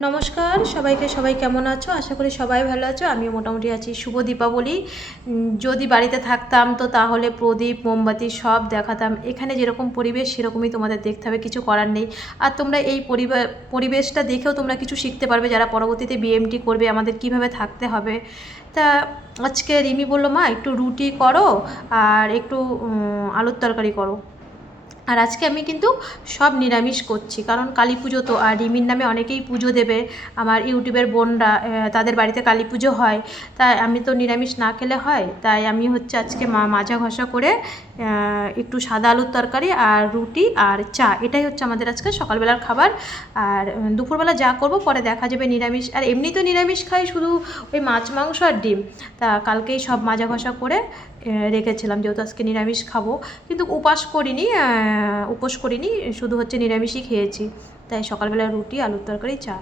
নমস্কার সবাইকে, সবাই কেমন আছো? আশা করি সবাই ভালো আছো। আমিও মোটামুটি আছি। শুভ দীপাবলি। যদি বাড়িতে থাকতাম তো তাহলে প্রদীপ মোমবাতি সব দেখাতাম। এখানে যেরকম পরিবেশ সেরকমই তোমাদের দেখতে হবে, কিছু করার নেই। আর তোমরা এই পরিবেশটা দেখেও তোমরা কিছু শিখতে পারবে, যারা পরবর্তীতে বিএমটি করবে, আমাদের কিভাবে থাকতে হবে। তা আজকে রিমি বললো, মা একটু রুটি করো আর একটু আলুর তরকারি করো। আর আজকে আমি কিন্তু সব নিরামিষ করছি, কারণ কালী পুজো তো, আর রিমির নামে অনেকেই পুজো দেবে। আমার ইউটিউবের বোনরা, তাদের বাড়িতে কালী পুজো হয়, তাই আমি তো নিরামিষ না খেলে হয়, তাই আমি হচ্ছে আজকে মাজা ঘষা করে একটু সাদা আলুর তরকারি আর রুটি আর চা, এটাই হচ্ছে আমাদের আজকে সকালবেলার খাবার। আর দুপুরবেলা যা করব পরে দেখা যাবে। নিরামিষ, আর এমনি তো নিরামিষ খাই, শুধু ওই মাছ মাংস আর ডিম। তা কালকেই সব মাজা ঘষা করে রেখেছিলাম, যেহেতু আজকে নিরামিষ খাবো। কিন্তু উপোস করিনি, শুধু হচ্ছে নিরামিষই খেয়েছি। তাই সকালবেলা রুটি, আলুর তরকারি, চা।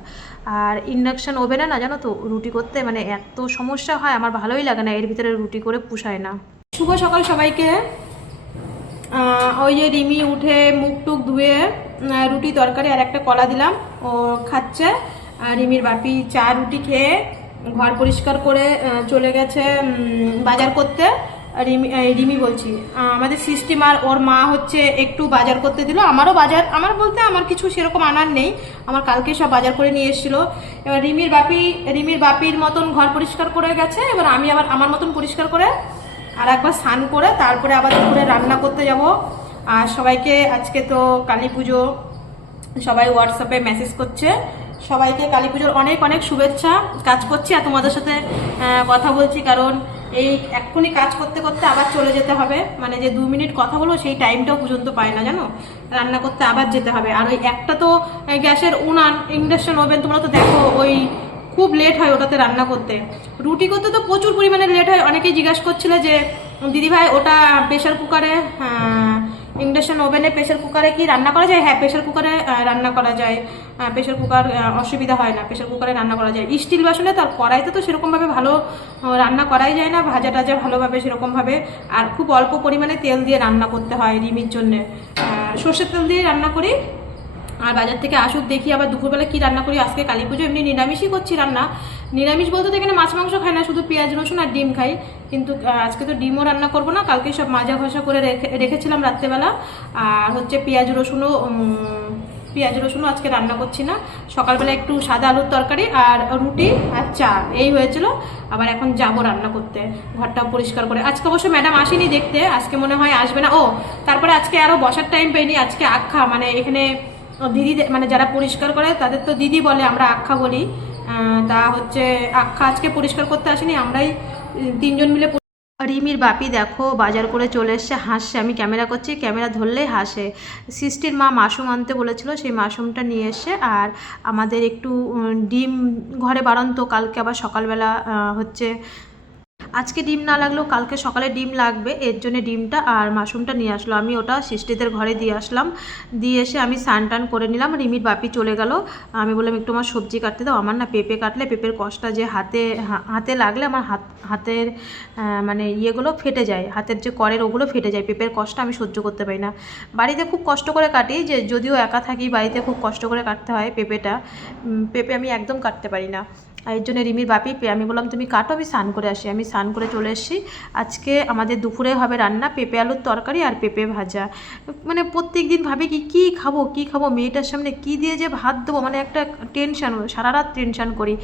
আর ইন্ডাকশান ওভেনে না, জানো তো, রুটি করতে মানে এত সমস্যা হয়, আমার ভালোই লাগে না, এর ভিতরে রুটি করে পুষায় না। শুভ সকাল সবাইকে। ওই যে রিমি উঠে মুখ টুক ধুয়ে রুটি তরকারি আর একটা কলা দিলাম, ও খাচ্ছে। আর রিমির বাপি চা রুটি খেয়ে ঘর পরিষ্কার করে চলে গেছে বাজার করতে। রিমি বলছি, আমাদের সিস্টেমার ওর মা হচ্ছে একটু বাজার করতে দিল। আমারও বাজার, আমার বলতে আমার কিছু সেরকম আনার নেই, আমার কালকে সব বাজার করে নিয়ে এসেছিলো। এবার রিমির বাপির মতন ঘর পরিষ্কার করে গেছে, এবার আমি আবার আমার মতন পরিষ্কার করে আর একবার স্নান করে তারপরে আবার দুপুরে রান্না করতে যাব। আর সবাইকে আজকে তো কালী পুজো, সবাই হোয়াটসঅ্যাপে মেসেজ করছে, সবাইকে কালী পুজোর অনেক অনেক শুভেচ্ছা। কাজ করছি আর তোমাদের সাথে কথা বলছি, কারণ এই এক্ষুনি কাজ করতে করতে আবার চলে যেতে হবে, মানে যে 2 মিনিট কথা বলবো সেই টাইমটাও পর্যন্ত পায় না, জানো। রান্না করতে আবার যেতে হবে। আর ওই একটা তো গ্যাসের উনান, ইন্ডাকশন ওভেন, তোমরা তো দেখো, ওই খুব লেট হয় ওটাতে রান্না করতে। রুটি করতে তো প্রচুর পরিমাণে লেট হয়। অনেকেই জিজ্ঞাসা করছিল যে দিদিভাই ওটা প্রেশার কুকারে, ইন্ডাকশন ওভেনে প্রেশার কুকারে কি রান্না করা যায়? হ্যাঁ, প্রেশার কুকারে রান্না করা যায়। প্রেশার কুকার অসুবিধা হয় না, প্রেশার কুকারে রান্না করা যায়। স্টিল বাসনে তার কড়াইতে তো সেরকমভাবে ভালো রান্না করাই যায় না, ভাজা টাজা ভালোভাবে সেরকমভাবে। আর খুব অল্প পরিমাণে তেল দিয়ে রান্না করতে হয় রিমির জন্যে। সর্ষের তেল দিয়ে রান্না করি। আর বাজার থেকে আসুক, দেখি আবার দুপুরবেলা কি রান্না করি। আজকে কালী পুজো, এমনি নিরামিষই করছি রান্না। নিরামিষ বলতে তো এখানে মাছ মাংস খাই না, শুধু পেঁয়াজ রসুন আর ডিম খাই। কিন্তু আজকে তো ডিমও রান্না করবো না, কালকে সব মাজা ঘষা করে রেখেছিলাম রাত্রেবেলা। আর হচ্ছে পেঁয়াজ রসুনও আজকে রান্না করছি না। সকালবেলা একটু সাদা আলুর তরকারি আর রুটি আর চা এই হয়েছিল। আবার এখন যাবো রান্না করতে, ঘরটা পরিষ্কার করে। আজকে অবশ্য ম্যাডাম আসেনি দেখতে, আজকে মনে হয় আসবে না। তারপরে আজকে আরও বসার টাইম পাইনি। আজকে আখ্যা, মানে এখানে দিদি, মানে যারা পরিষ্কার করে তাদের তো দিদি বলে, আমরা আখ্যা বলি। তা হচ্ছে আখ্যা আজকে পরিষ্কার করতে আসেনি, আমরাই 3জন মিলে। রিমির বাপি দেখো বাজার করে চলে এসছে, হাসছে। আমি ক্যামেরা করছি, ক্যামেরা ধরলেই হাসে। সৃষ্টির মা মাশরুম আনতে বলেছিল, সেই মাশরুমটা নিয়ে এসে, আর আমাদের একটু ডিম ঘরে বাড়ন্ত, কালকে আবার সকালবেলা হচ্ছে, আজকে ডিম না লাগলেও কালকে সকালে ডিম লাগবে, এর জন্য ডিমটা আর মাশরুমটা নিয়ে আসলো। আমি ওটা সৃষ্টিদের ঘরে দিয়ে আসলাম, দিয়ে এসে আমি স্নান টান করে নিলাম। রিমির বাপি চলে গেল। আমি বললাম একটু আমার সবজি কাটতে দাও, আমার না পেঁপে কাটলে পেঁপের কষটা যে হাতে লাগলে আমার হাতের মানে ইয়েগুলো ফেটে যায়, হাতের যে করের ওগুলো ফেটে যায়, পেঁপের কষটা আমি সহ্য করতে পারি না। বাড়িতে খুব কষ্ট করে কাটি, যে যদিও একা থাকি, বাড়িতে খুব কষ্ট করে কাটতে হয় পেঁপে আমি একদম কাটতে পারি না। আর এর জন্য রিমির বাপি, আমি বললাম তুমি কাটো, আমি স্নান করে আসি। আমি স্নান করে চলে এসেছি। আজকে আমাদের দুপুরে হবে রান্না পেঁপে আলুর তরকারি আর পেঁপে ভাজা। মানে প্রত্যেক দিন ভাবি কী খাবো, মেয়েটার সামনে কী দিয়ে যে ভাত দেবো, মানে একটা টেনশান, সারা রাত টেনশান করি।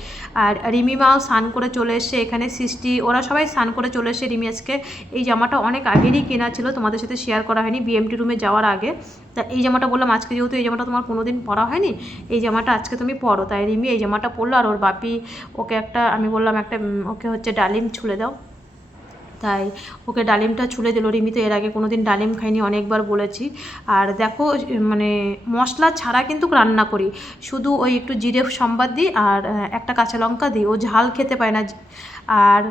আর রিমি মাও স্নান করে চলে এসে, এখানে সৃষ্টি, ওরা সবাই স্নান করে চলে এসে। রিমি আজকে এই জামাটা অনেক আগেরই কেনা ছিল, তোমাদের সাথে শেয়ার করা হয়নি, বিএমটি রুমে যাওয়ার আগে। তা এই জামাটা বললাম আজকে, যেহেতু এই জামাটা তোমার কোনোদিন পরা হয়নি, এই জামাটা আজকে তুমি পরো। তাই রিমি এই জামাটা পরলো। আর ওর বাপি ওকে আমি বললাম ওকে হচ্ছে ডালিম ছুলে দাও, তাই ওকে ডালিমটা ছুলে দিল। রিমি তো এর আগে কোনো দিন ডালিম খাইনি, অনেকবার বলেছি। আর দেখো, মানে মশলা ছাড়া কিন্তু রান্না করি, শুধু ওই একটু জিরে সম্বাদ দিই আর একটা কাঁচা লঙ্কা দিই, ও ঝাল খেতে পায় না। আর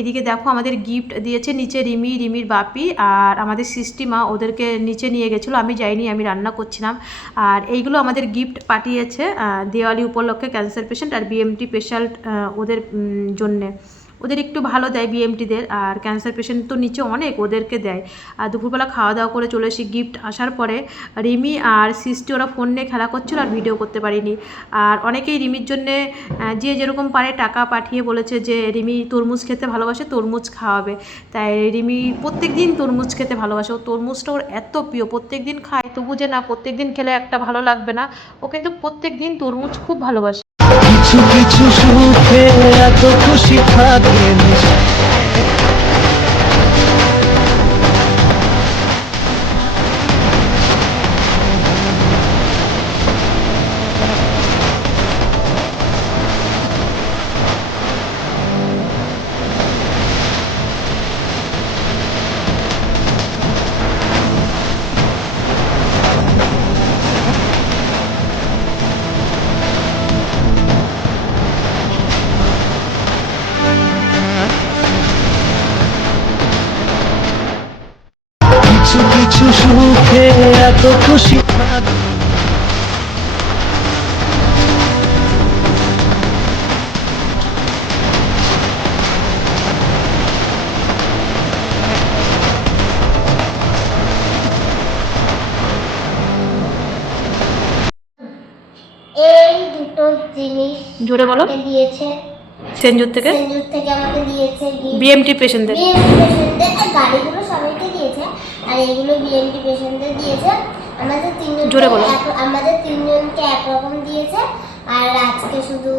এদিকে দেখো আমাদের গিফট দিয়েছে নিচে রিমির বাপি আর আমাদের সিস্টিমা, ওদেরকে নিচে নিয়ে গেছিলো, আমি যাইনি, আমি রান্না করছিলাম। আর এইগুলো আমাদের গিফট পাঠিয়েছে দেওয়ালি উপলক্ষে, ক্যান্সার পেশেন্ট আর বিএমটি পেশেন্ট, ওদের জন্যে। ওদের একটু ভালো দেয় বিএমটিদের, আর ক্যান্সার পেশেন্ট তো নিচে অনেক, ওদেরকে দেয়। আর দুপুরবেলা খাওয়া দাওয়া করে চলে এসে গিফট আসার পরে রিমি আর সৃষ্টি ওরা ফোন নিয়ে খেলা করছিল আর ভিডিও করতে পারিনি। আর অনেকেই রিমির জন্যে যে যেরকম পারে টাকা পাঠিয়ে বলেছে যে রিমি তরমুজ খেতে ভালোবাসে, তরমুজ খাওয়াবে। তাই রিমি প্রত্যেক দিন তরমুজ খেতে ভালোবাসে, ও তরমুজটা ওর এত প্রিয়, প্রত্যেক দিন খায়। তবু যে না প্রত্যেক দিন খেলে একটা ভালো লাগবে না, ও কিন্তু প্রত্যেক দিন তরমুজ খুব ভালোবাসে। কিছু কিছু সুখে এত খুশি থাকেন, কিছু কিছু সুখে এত খুশি থাকেন। এই দুটো জিনিস জোরে বলো। আমাকে দিয়েছে সেঞ্জুর থেকে আমাকে দিয়েছে বিএমটি পেশেন্টদের। বিএমটি পেশেন্টদের, আর গাড়িগুলো সবাইকে দিয়েছে, আর এগুলো বিএমটি পেশেন্টদের দিয়েছে। আমাদের তিনজন, জোরে বলো। আমাদের তিনজনকে একরকম দিয়েছে, আর আজকে শুধু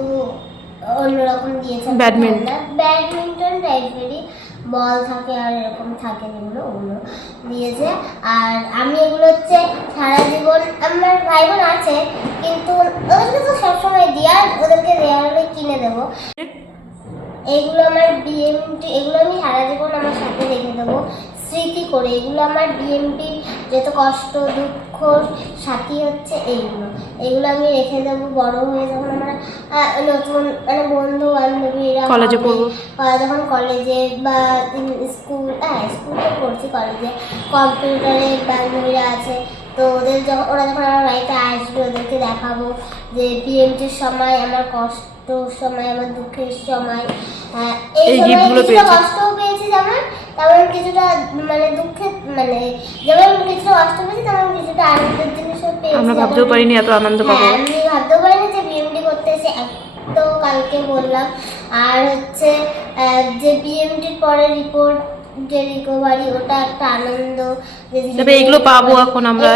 অন্যরকম দিয়েছে। ব্যাডমিন্টন টাইপেরই বল থাকে আর এরকম থাকে যেগুলো, ওগুলো দিয়েছে। আর আমি এগুলো হচ্ছে সারা জীবন, আমার ভাই বোন আছে কিন্তু ওদেরকে তো সবসময় দিই, আর ওদেরকে দেওয়া হলে কিনে দেবো। এগুলো আমার বিএমটি, এগুলো আমি সারা জীবন আমার সাথে রেখে দেবো স্মৃতি করে। এগুলো আমার বিএমটি যত কষ্ট দুঃখ সাথী হচ্ছে এইগুলো, এগুলো আমি রেখে দেবো। বড় হয়ে যখন আমরা নতুন মানে বন্ধু বান্ধবীরা কলেজে পড়বো, যখন কলেজে বা স্কুল, স্কুলে পড়ছি, কলেজে কম্পিউটারে বান্ধবীরা আছে, তো ওদের যখন ওরা যখন আমার বাড়িতে আসবে ওদেরকে দেখাবো যে বিএমটির সময় আমার কষ্টর সময়, আমার দুঃখের সময়, এই সময় কিছুটা কষ্টও পেয়েছি যেমন, তেমন কিছুটা মানে দুঃখের মানে যেমন কিছুটা কষ্ট পেয়েছি তেমন কিছুটা আনন্দের জিনিসও পেয়েছি। আমরা ভাবতেও পারিনি এত আনন্দ পাবো। আমি ভাবতেও পারিনি যে বিএমটি করতে এসে তো কালকে বললাম। আর হচ্ছে যে বিএমটির পরে রিপোর্ট যে রিকভারি, ওটা একটা আনন্দ। তবে এগুলো পাবো এখন আমরা,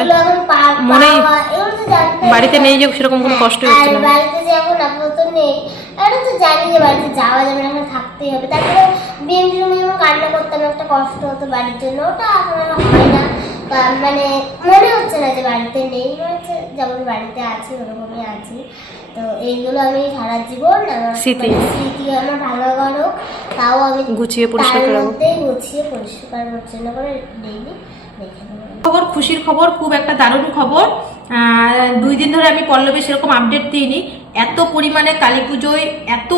মনে বাড়িতে নেই যে সেরকম কোনো কষ্ট হচ্ছে না। বাড়িতে যে এখন আপাতত নেই, এটা তো জানি যে বাড়িতে যাওয়া যাবে না, এখন থাকতেই হবে। তারপরে বিএমটির রুমে যেমন কান্না করতাম, একটা কষ্ট হতো বাড়ির জন্য, ওটা এখন আর হয় না। মানে মনে হচ্ছে না যে বাড়িতে নেই, মনে হচ্ছে যেমন বাড়িতে আছি ওরকমই আছি। তো এইগুলো আমি সারা জীবন আমার স্মৃতি আমার ভালো করো, তাও আমি গুছিয়ে পরিষ্কার করবো, গুছিয়ে পরিষ্কার পরিচ্ছন্ন করে ডেইলি দেখে নেবো। খবর, খুশির খবর, খুব একটা দারুণ খবর। 2 দিন ধরে আমি পল্লবী সেরকম আপডেট দিইনি, এত পরিমাণে কালী পুজোয় এত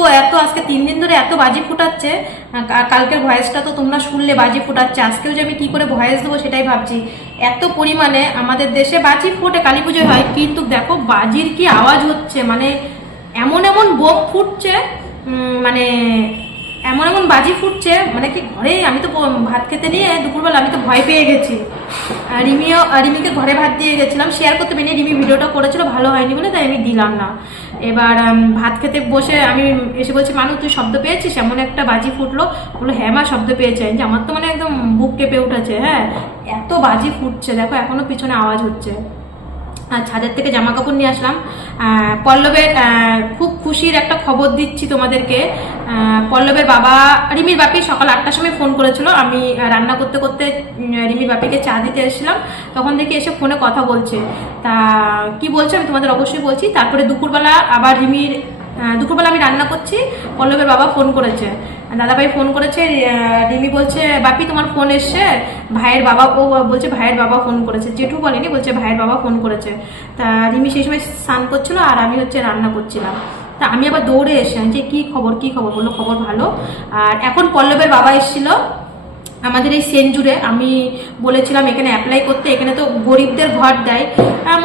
আজকে 3 দিন ধরে এত বাজি ফুটাচ্ছে। কালকের ভয়েসটা তো তোমরা শুনলে, বাজি ফুটাচ্ছে। আজকেও যে আমি কি করে ভয়েস দেবো সেটাই ভাবছি। এত পরিমাণে আমাদের দেশে বাজি ফোটে, কালী পুজোয় হয়, কিন্তু দেখো বাজির কি আওয়াজ হচ্ছে, মানে এমন এমন বোম ফুটছে, মানে এমন এমন বাজি ফুটছে, মানে কি ঘরে আমি তো ভাত খেতে নিয়ে দুপুরবেলা আমি তো ভয় পেয়ে গেছি। রিমিকে ঘরে ভাত দিয়ে গেছিলাম, শেয়ার করতে পারিনি, রিমি ভিডিওটা করেছিল ভালো হয়নি বলে, তাই আমি দিলাম না। এবার ভাত খেতে বসে আমি এসে বলছি, মানু তুই শব্দ পেয়েছিস, এমন একটা বাজি ফুটলো। বললো হ্যাঁ মা শব্দ পেয়েছে। যে আমার তো মানে একদম বুক কেঁপে উঠেছে। হ্যাঁ, এত বাজি ফুটছে, দেখো এখনো পিছনে আওয়াজ হচ্ছে। আর ছাদের থেকে জামা কাপড় নিয়ে আসলাম। পল্লবের খুব খুশির একটা খবর দিচ্ছি তোমাদেরকে। পল্লবের বাবা, রিমির বাপি সকাল 8টার সময় ফোন করেছিল। আমি রান্না করতে করতে রিমির বাপিকে চা দিতে এসেছিলাম, তখন থেকে এসে ফোনে কথা বলছে। তা কি বলছে আমি তোমাদের অবশ্যই বলছি। তারপরে দুপুরবেলা আবার দুপুরবেলা আমি রান্না করছি, পল্লবের বাবা ফোন করেছে, দাদাভাই ফোন করেছে। রিমি বলছে বাপি তোমার ফোন এসছে, ভাইয়ের বাবা, ও বলছে ভাইয়ের বাবা ফোন করেছে, জেঠু বলেনি, বলছে ভাইয়ের বাবা ফোন করেছে। তা রিমি সেই সময় স্নান করছিল আর আমি হচ্ছে রান্না করছিলাম। তা আমি আবার দৌড়ে এসে যে কি খবর বললো খবর ভালো। আর এখন পল্লবের বাবা এসেছিল, আমাদের এই সেঞ্জুরে আমি বলেছিলাম এখানে অ্যাপ্লাই করতে। এখানে তো গরিবদের ঘর দেয়,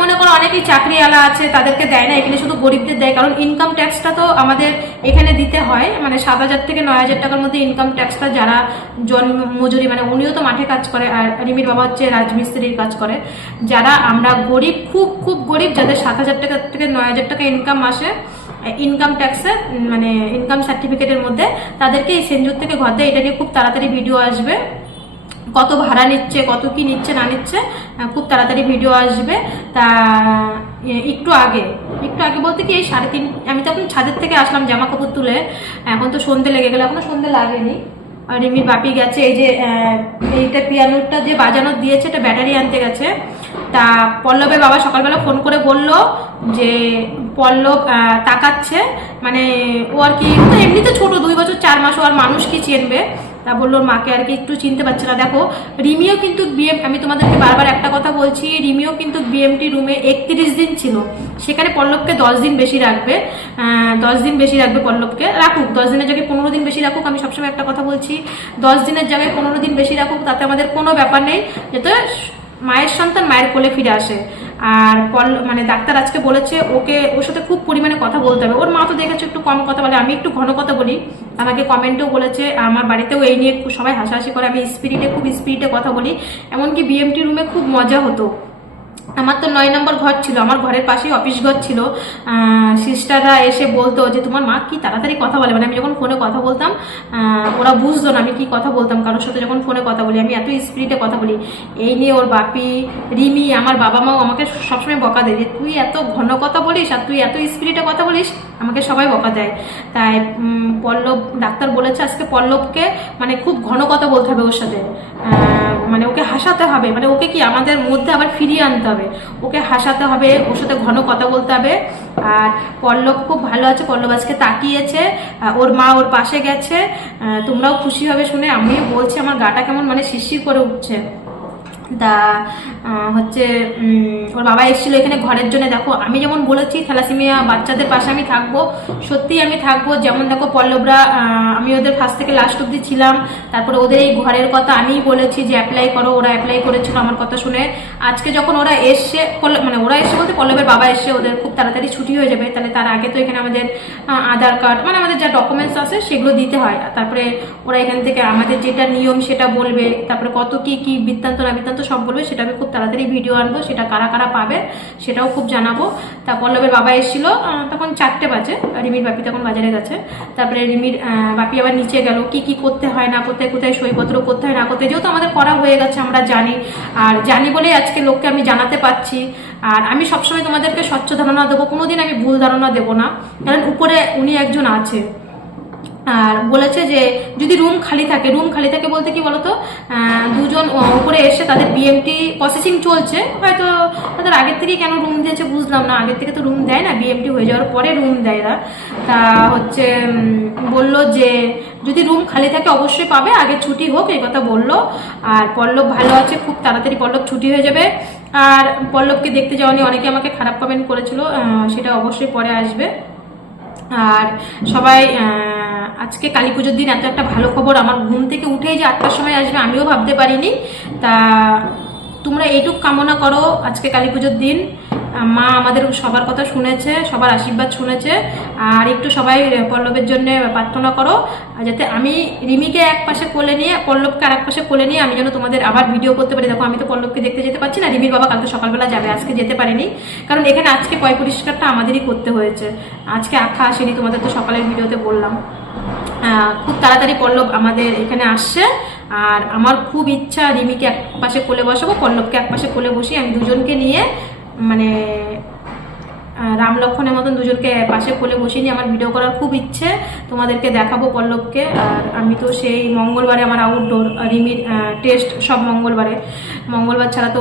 মনে করো অনেকেই চাকরিওয়ালা আছে তাদেরকে দেয় না, এখানে শুধু গরিবদের দেয়। কারণ ইনকাম ট্যাক্সটা তো আমাদের এখানে দিতে হয়, মানে 7,000 থেকে 9,000 টাকার মধ্যে ইনকাম ট্যাক্সটা যারা মজুরি, মানে উনিও তো মাঠে কাজ করে আর রিমির বাবা হচ্ছে রাজমিস্ত্রির কাজ করে। যারা আমরা গরিব, খুব খুব গরিব, যাদের 7,000 টাকা থেকে 9,000 টাকা ইনকাম আসে ইনকাম ট্যাক্সে, মানে ইনকাম সার্টিফিকেটের মধ্যে, তাদেরকে এই সেঞ্জুর থেকে ঘর দেয়। এটা নিয়ে খুব তাড়াতাড়ি ভিডিও আসবে, কত ভাড়া নিচ্ছে, কত কি নিচ্ছে না নিচ্ছে, খুব তাড়াতাড়ি ভিডিও আসবে। তা একটু আগে বলতে কি এই 3:30, আমি তখন ছাদের থেকে আসলাম জামা কাপড় তুলে, এখন তো সন্ধে লেগে গেল, এখনো সন্ধে লাগেনি। রিমির বাপি গেছে, এই যে এইটা পিয়ানোটা যে বাজানোর দিয়েছে এটা ব্যাটারি আনতে গেছে। তা পল্লবের বাবা সকালবেলা ফোন করে বলল যে পল্লব তাকাচ্ছে, মানে ও আর কি, এমনিতে ছোট 2 বছর 4 মাস, ও আর মানুষ কি চিনবে। তা বললো ওর মাকে আর কি একটু চিনতে পারছে না। দেখো রিমিও কিন্তু আমি তোমাদেরকে বারবার একটা কথা বলছি, রিমিও কিন্তু বিএমটি রুমে 31 দিন ছিল, সেখানে পল্লবকে 10 দিন বেশি রাখবে, 10 দিন বেশি রাখবে পল্লবকে, রাখুক 10 দিনের জায়গায় 15 দিন বেশি রাখুক। আমি সবসময় একটা কথা বলছি, 10 দিনের জায়গায় 15 দিন বেশি রাখুক, তাতে আমাদের কোনো ব্যাপার নেই, যাতে মায়ের সন্তান মায়ের কোলে ফিরে আসে। আর মানে ডাক্তার আজকে বলেছে ওর সাথে খুব পরিমাণে কথা বলতে হবে। ওর মা তো দেখেছো একটু কম কথা বলে, আমি একটু ঘন কথা বলি, আমাকে কমেন্টেও বলেছে, আমার বাড়িতেও এই নিয়ে সবাই হাসাহাসি করে, আমি খুব স্পিরিটে কথা বলি। এমনকি বিএমটি রুমে খুব মজা হতো। আমার তো 9 নম্বর ঘর ছিল, আমার ঘরের পাশেই অফিস ঘর ছিল। সিস্টাররা এসে বলতো যে তোমার মা কি তাড়াতাড়ি কথা বলে, মানে আমি যখন ফোনে কথা বলতাম ওরা বুঝতো না আমি কি কথা বলতাম কারোর সাথে, যখন ফোনে কথা বলি আমি এত স্পিরিটে কথা বলি। এই নিয়ে ওর বাপি, রিমি, আমার বাবা মাও আমাকে সবসময় বকা দেয় যে তুই এত ঘন কথা বলিস আর তুই এত স্পিরিটে কথা বলিস, আমাকে সবাই বকা দেয়। তাই ডাক্তার বলেছে আজকে পল্লবকে মানে খুব ঘন কথা বলতে হবে ওর সাথে, মানে ওকে হাসাতে হবে, মানে ওকে কি আমাদের মধ্যে আবার ফিরিয়ে আনতে হবে, ওকে হাসাতে হবে, ওর সাথে ঘন কথা বলতে হবে। আর পল্লব খুব ভালো আছে, পল্লব আজকে তাকিয়েছে, ওর মা ওর পাশে গেছে, তোমরাও খুশি হবে শুনে। আমিও বলছি আমার গাটা কেমন মানে শিরশির করে উঠছে। তা হচ্ছে ওর বাবা এসেছিল এখানে ঘরের জন্য। দেখো আমি যেমন বলেছি থ্যালাসেমিয়া বাচ্চাদের পাশে আমি থাকবো, সত্যিই আমি থাকবো। যেমন দেখো পল্লবরা, আমি ওদের ফার্স্ট থেকে লাস্ট অব্দি ছিলাম, তারপরে ওদের এই ঘরের কথা আমিই বলেছি যে অ্যাপ্লাই করো, ওরা অ্যাপ্লাই করেছিল আমার কথা শুনে। আজকে যখন ওরা এসছে, মানে ওরা এসে বলতে পল্লবের বাবা এসে, ওদের খুব তাড়াতাড়ি ছুটি হয়ে যাবে, তাহলে তার আগে তো এখানে আমাদের আধার কার্ড, মানে আমাদের যা ডকুমেন্টস আছে সেগুলো দিতে হয়। তারপরে ওরা এখান থেকে আমাদের যেটা নিয়ম সেটা বলবে, তারপরে কত কি বৃত্তান্ত না বৃত্তান্ত সব বলবে, সেটা আমি খুব তাড়াতাড়ি ভিডিও আনবো, সেটা কারা কারা পাবে সেটাও খুব জানাবো। তা পল্লবের বাবা এসেছিল তখন 4টে বাজে, রিমির বাপি তখন বাজারে গেছে। তারপরে রিমির বাপি আবার নিচে গেল, কি করতে হয় না করতে, কোথায় সইপত্র করতে হয় না করতে, যেহেতু আমাদের করা হয়ে গেছে আমরা জানি, আর জানি বলে আজকে লোককে আমি জানাতে পারছি। আর আমি সবসময় তোমাদেরকে স্বচ্ছ ধারণা দেবো, কোনোদিন আমি ভুল ধারণা দেবো না, কারণ উপরে উনি একজন আছে। আর বলেছে যে যদি রুম খালি থাকে বলতে কি বলতো, 2 জন উপরে এসে তাদের বিএমটি প্রসেসিং চলছে, হয়তো তাদের আগের থেকেই কেন রুম দিয়েছে বুঝলাম না, আগের থেকে তো রুম দেয় না, বিএমটি হয়ে যাওয়ার পরে রুম দেয় এরা। তা হচ্ছে বললো যে যদি রুম খালি থাকে অবশ্যই পাবে, আগে ছুটি হোক, এই কথা বললো। আর পল্লব ভালো আছে, খুব তাড়াতাড়ি পল্লব ছুটি হয়ে যাবে। আর পল্লবকে দেখতে যাওয়া নিয়ে অনেকে আমাকে খারাপ কমেন্ট করেছিল, সেটা অবশ্যই পরে আসবে। আর সবাই আজকে কালী পুজোর দিন এত একটা ভালো খবর, আমার ঘুম থেকে উঠেই যে 8টার সময় আসবে আমিও ভাবতে পারিনি। তা তোমরা এইটুক কামনা করো, আজকে কালী পুজোর দিন মা আমাদের সবার কথা শুনেছে, সবার আশীর্বাদ শুনেছে। আর একটু সবাই পল্লবের জন্য প্রার্থনা করো, যাতে আমি রিমিকে এক পাশে কোলে নিয়ে, পল্লবকে আর এক পাশে কোলে নিয়ে আমি যেন তোমাদের আবার ভিডিও করতে পারি। দেখো আমি তো পল্লবকে দেখতে যেতে পারছি না, রিমির বাবা কালকে সকালবেলা যাবে, আজকে যেতে পারেনি, কারণ এখানে আজকে পয় পরিষ্কারটা আমাদেরই করতে হয়েছে, আজকে আখা আসেনি, তোমাদের তো সকালের ভিডিওতে বললাম। খুব তাড়াতাড়ি পল্লব আমাদের এখানে আসছে। আর আমার খুব ইচ্ছা রিমিকে এক পাশে কোলে বসাবো, পল্লবকে এক পাশে কোলে বসিয়ে আমি দুজনকে নিয়ে, মানে রাম লক্ষণের মতন দুজনকে পাশে কোলে বসিয়ে নিয়ে আমার ভিডিও করার খুব ইচ্ছে, তোমাদেরকে দেখাবো পল্লবকে। আর আমি তো সেই মঙ্গলবারে আমার আউটডোর, রিমির টেস্ট সব মঙ্গলবার ছাড়া তো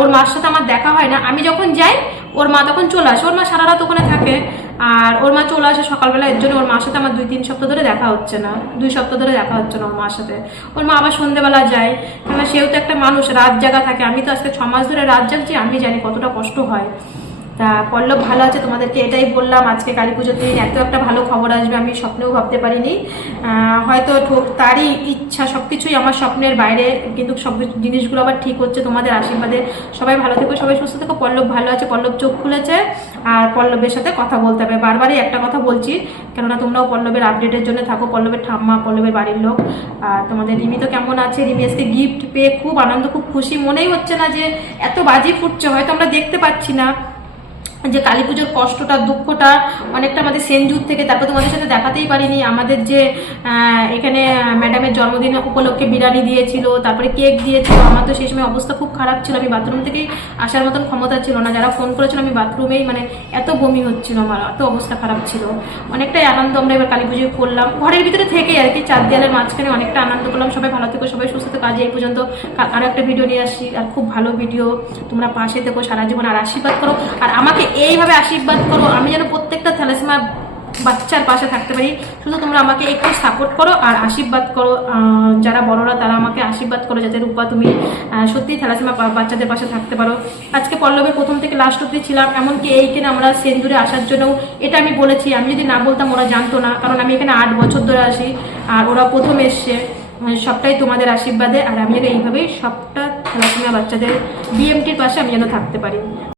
ওর মার সাথে আমার দেখা হয় না। আমি যখন যাই ওর মা তখন চলে আসে, ওর মা সারা রাত ওখানে থাকে, আর ওর মা চলে আসে সকালবেলা, এর জন্য ওর মার সাথে আমার 2-3 সপ্তাহ ধরে দেখা হচ্ছে না, 2 সপ্তাহ ধরে দেখা হচ্ছে না ওর মার সাথে। ওর মা আবার সন্ধ্যেবেলা যায়, কেননা সেও তো একটা মানুষ, রাত জাগা থাকে। আমি তো আজকে 6 মাস ধরে রাত জাগছি, আমি জানি কতটা কষ্ট হয়। তা পল্লব ভালো আছে, তোমাদেরকে এটাই বললাম। আজকে কালী পুজোর দিন এত একটা ভালো খবর আসবে আমি স্বপ্নেও ভাবতে পারিনি। হয়তো তারই ইচ্ছা, সব কিছুই আমার স্বপ্নের বাইরে, কিন্তু সব জিনিসগুলো আবার ঠিক হচ্ছে তোমাদের আশীর্বাদে। সবাই ভালো থেকো, সবাই সুস্থ থেকো। পল্লব ভালো আছে, পল্লব চোখ খুলেছে, আর পল্লবের সাথে কথা বলতে হবে। বারবারই একটা কথা বলছি, কেননা তোমরাও পল্লবের আপডেটের জন্য থাকো, পল্লবের ঠাম্মা, পল্লবের বাড়ির লোক। আর তোমাদের রিমি তো কেমন আছে? রিমি আজকে গিফট পেয়ে খুব আনন্দ, খুব খুশি। মনেই হচ্ছে না যে এত বাজি ফুটছে, হয়তো আমরা দেখতে পাচ্ছি না যে কালী পুজোর কষ্টটা, দুঃখটা অনেকটা আমাদের সেনজুর থেকে। তারপর তোমাদের সাথে দেখাতেই পারিনি আমাদের যে এখানে ম্যাডামের জন্মদিন উপলক্ষে বিরিয়ানি দিয়েছিল, তারপরে কেক দিয়েছিল। আমার তো সেই সময় অবস্থা খুব খারাপ ছিল, আমি বাথরুম থেকেই আসার মতন ক্ষমতা ছিল না। যারা ফোন করেছিল আমি বাথরুমেই, মানে এত বমি হচ্ছিল আমার, এত অবস্থা খারাপ ছিল। অনেকটাই আনন্দ আমরা এবার কালী পুজোয় করলাম, ঘরের ভিতরে থেকেই আর কি, চার দেয়ালের মাঝখানে অনেকটা আনন্দ করলাম। সবাই ভালো থেকো, সবাই সুস্থ থেকো। আজ এই পর্যন্ত, আরও একটা ভিডিও নিয়ে আসি, আর খুব ভালো ভিডিও। তোমরা পাশে থেকো সারা জীবন, আর আশীর্বাদ করো, আর আমাকে এইভাবে আশীর্বাদ করো আমি যেন প্রত্যেকটা থ্যালাসেমিয়া বাচ্চার পাশে থাকতে পারি। শুধু তোমরা আমাকে একটু সাপোর্ট করো আর আশীর্বাদ করো। যারা বড়রা তারা আমাকে আশীর্বাদ করো, যাতে রূপা তুমি সত্যিই থ্যালাসেমিয়া বাচ্চাদের পাশে থাকতে পারো। আজকে পল্লবের প্রথম থেকে লাস্ট অব্দি ছিলাম, এমনকি এইখানে আমরা সেন্দুরে আসার জন্য এটা আমি বলেছি। আমি যদি না বলতাম ওরা জানতো না, কারণ আমি এখানে 8 বছর ধরে আসি, আর ওরা প্রথম এসছে। সবটাই তোমাদের আশীর্বাদে, আর আমি যেন এইভাবেই সবটা থ্যালাসেমিয়া বাচ্চাদের বিএমটির পাশে আমি যেন থাকতে পারি।